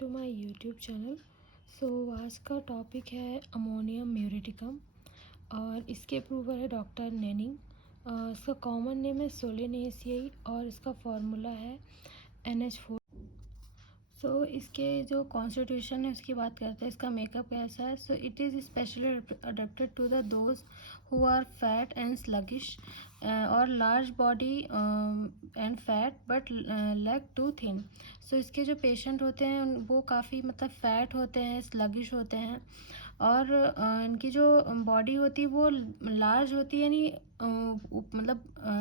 To my YouTube channel. So आज का topic है अमोनियम म्यूरेटिकम और इसके अप्रूवर है डॉक्टर नेनिंग। इसका कॉमन नेम है सोलेनेसियाई और इसका फार्मूला है NH4। सो इसके जो कॉन्स्टिट्यूशन है उसकी बात करते हैं, इसका मेकअप कैसा है। So it is specially adapted to the those who are fat and sluggish और large body and fat but leg too thin. So इसके जो पेशेंट होते हैं वो काफ़ी मतलब फैट होते हैं, स्लगिश होते हैं और इनकी जो बॉडी होती है वो लार्ज होती है, यानी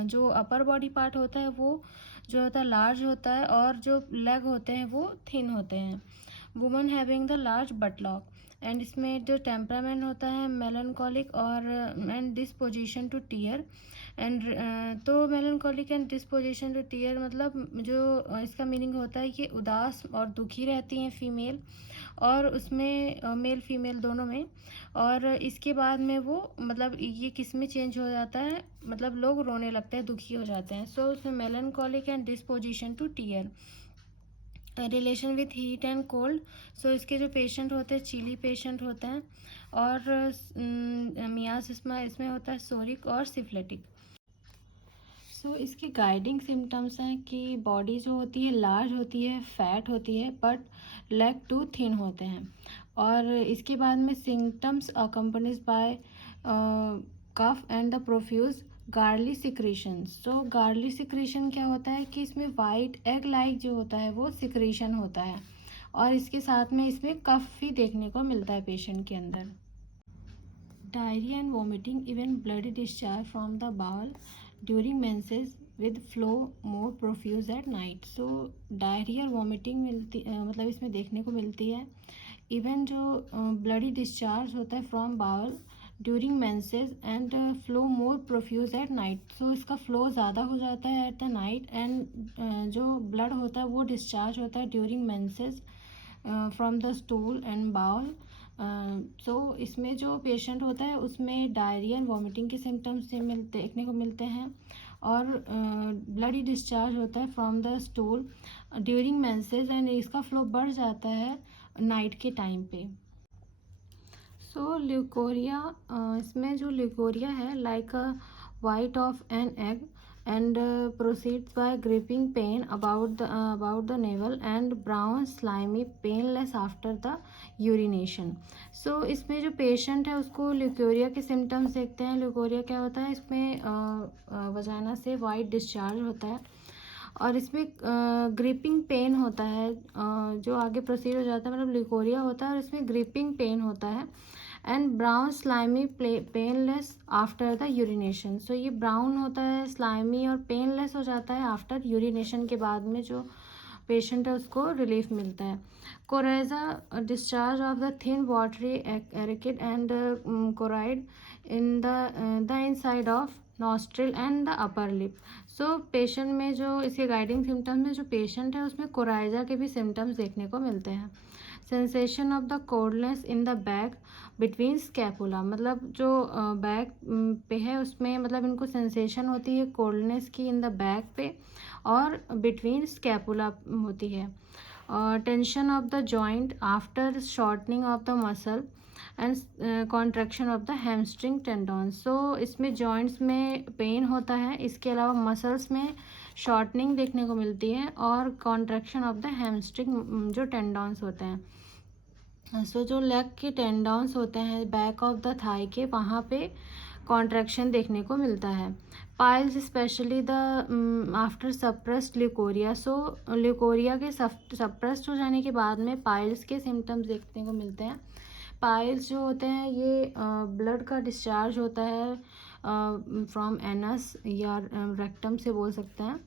जो अपर बॉडी पार्ट होता है वो जो होता है लार्ज होता है और जो लेग होते हैं वो थिन होते हैं। Woman having the large buttock and इसमें जो टेम्परामेंट होता है मेलनकॉलिक और and disposition to tear and तो melancholic and disposition to tear मतलब जो इसका मीनिंग होता है कि उदास और दुखी रहती हैं फीमेल, और उसमें मेल फीमेल दोनों में। और इसके बाद में वो मतलब ये किस में चेंज हो जाता है, मतलब लोग रोने लगते हैं, दुखी हो जाते हैं। सो उसमें melancholic and disposition to tear, relation with heat and cold. So इसके जो पेशेंट होते हैं चिली पेशेंट होते हैं और मियासिस्मा इसमें होता है सोरिक और सिफिलिटिक। सो इसके गाइडिंग सिम्टम्स हैं कि बॉडी जो होती है लार्ज होती है, फैट होती है बट लेग टू थिन होते हैं। और इसके बाद में symptoms accompanies by cough and the profuse गार्ली सिक्रीशन। सो गार्ली सिक्रीशन क्या होता है कि इसमें वाइट एग लाइक जो होता है वो सिक्रीशन होता है और इसके साथ में इसमें कफ भी देखने को मिलता है पेशेंट के अंदर। Diarrhea and vomiting, even bloody discharge from the bowel during menses with flow more profuse at night. So diarrhea और vomiting मतलब इसमें देखने को मिलती है। इवन जो bloody discharge होता है from bowel during menses and flow more profuse at night. So इसका flow ज़्यादा हो जाता है at the night and जो blood होता है वो discharge होता है during menses from the stool and bowel. सो इसमें जो पेशेंट होता है उसमें डायरिया एंड वॉमिटिंग के सिम्टम्स देखने को मिलते हैं और ब्लडी डिस्चार्ज होता है from the stool during menses and इसका फ्लो बढ़ जाता है नाइट के टाइम पे। सो ल्यूकोरिया, इसमें जो ल्यूकोरिया है like a white of an egg and proceeds by gripping pain about the navel and brown slimy painless after the urination. So इसमें जो पेशेंट है उसको ल्यूकोरिया के सिम्टम्स देखते हैं। ल्यूकोरिया क्या होता है, इसमें वजाना से वाइट डिस्चार्ज होता है और इसमें ग्रिपिंग पेन होता है जो आगे प्रोसीड हो जाता है, मतलब ल्यूकोरिया होता है और इसमें ग्रिपिंग पेन होता है and brown slimy painless after the urination. So ये ब्राउन होता है, स्लाइमी और पेनलेस हो जाता है आफ्टर यूरिनेशन के बाद में जो पेशेंट है उसको रिलीफ मिलता है। Coryza discharge of the thin watery एरिकिड and corrode in the inside of nostril and the upper lip. So patient में जो इसके गाइडिंग सिम्टम्स में जो पेशेंट है उसमें कोराइजा के भी सिम्टम्स देखने को मिलते हैं। Sensation of the coldness in the back between scapula, मतलब जो बैक पे है उसमें मतलब इनको सेंसेशन होती है कोल्डनेस की इन द बैक पे और बिटवीन स्कैपुला होती है। Tension of the joint after shortening of the muscle and contraction of the hamstring tendon. So इसमें जॉइंट्स में पेन होता है, इसके अलावा मसल्स में शॉर्टनिंग देखने को मिलती है और कॉन्ट्रैक्शन ऑफ द हैमस्ट्रिंग जो टेंडॉन्स होते हैं। सो जो लेग के टेंडॉन्स होते हैं बैक ऑफ द थाई के, वहाँ पे कॉन्ट्रैक्शन देखने को मिलता है। Piles specially the after suppressed leucorrhoea. So leucorrhoea के सप्रेस्ड हो जाने के बाद में पाइल्स के सिम्टम्स देखने को मिलते हैं। पाइल्स जो होते हैं ये ब्लड का डिस्चार्ज होता है फ्रॉम एनस या रेक्टम से बोल सकते हैं।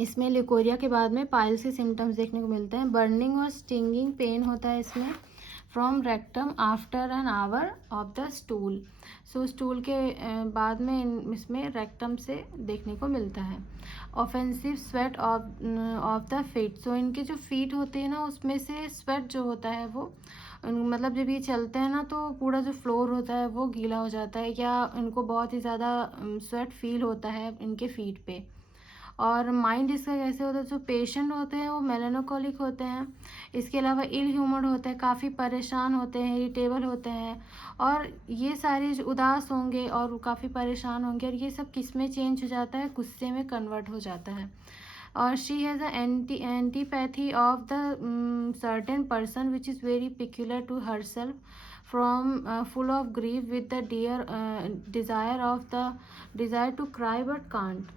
इसमें ल्यूकोरिया के बाद में पाइल्स के सिम्टम्स देखने को मिलते हैं। बर्निंग और स्टिंगिंग पेन होता है इसमें from rectum after an hour of the stool. So stool के बाद में इसमें रेक्टम से देखने को मिलता है। Offensive sweat of the feet. So इनके जो फीट होते हैं ना उसमें से स्वेट जो होता है वो मतलब जब ये चलते हैं ना तो पूरा जो फ्लोर होता है वो गीला हो जाता है या इनको बहुत ही ज़्यादा स्वेट फील होता है इनके फीट पे। और माइंड इसका कैसे होता है, जो पेशेंट होते हैं वो मेलानोकोलिक होते हैं, इसके अलावा इल ह्यूमर्ड होते हैं, काफ़ी परेशान होते हैं, इरिटेबल होते हैं, और ये सारे जो उदास होंगे और काफ़ी परेशान होंगे, और ये सब किस में चेंज हो जाता है, गुस्से में कन्वर्ट हो जाता है। और she has a antipathy of the certain person which is very peculiar to herself, from full of grief with the desire to cry but can't.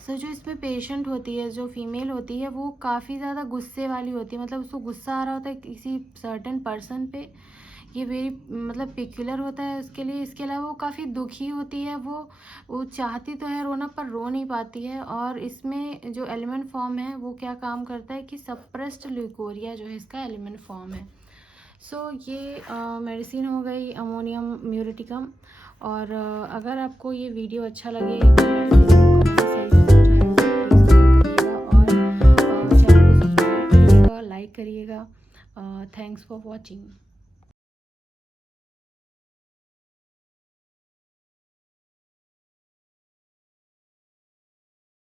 सो जो इसमें पेशेंट होती है, जो फीमेल होती है, वो काफ़ी ज़्यादा गुस्से वाली होती है, मतलब उसको गुस्सा आ रहा होता है किसी सर्टेन पर्सन पे, ये वेरी मतलब पिक्यूलर होता है उसके लिए। इसके अलावा वो काफ़ी दुखी होती है, वो चाहती तो है रोना पर रो नहीं पाती है। और इसमें जो एलिमेंट फॉर्म है वो क्या काम करता है कि सप्रेस्ड ल्यूकोरिया जो है इसका एलिमेंट फॉर्म है। सो ये मेडिसिन हो गई अमोनियम म्यूरेटिकम। और अगर आपको ये वीडियो अच्छा लगे तो सही से समझाया तो प्लीज़ करिएगा, और चैनल को सब्सक्राइब करिएगा, लाइक करिएगा। Thanks for watching.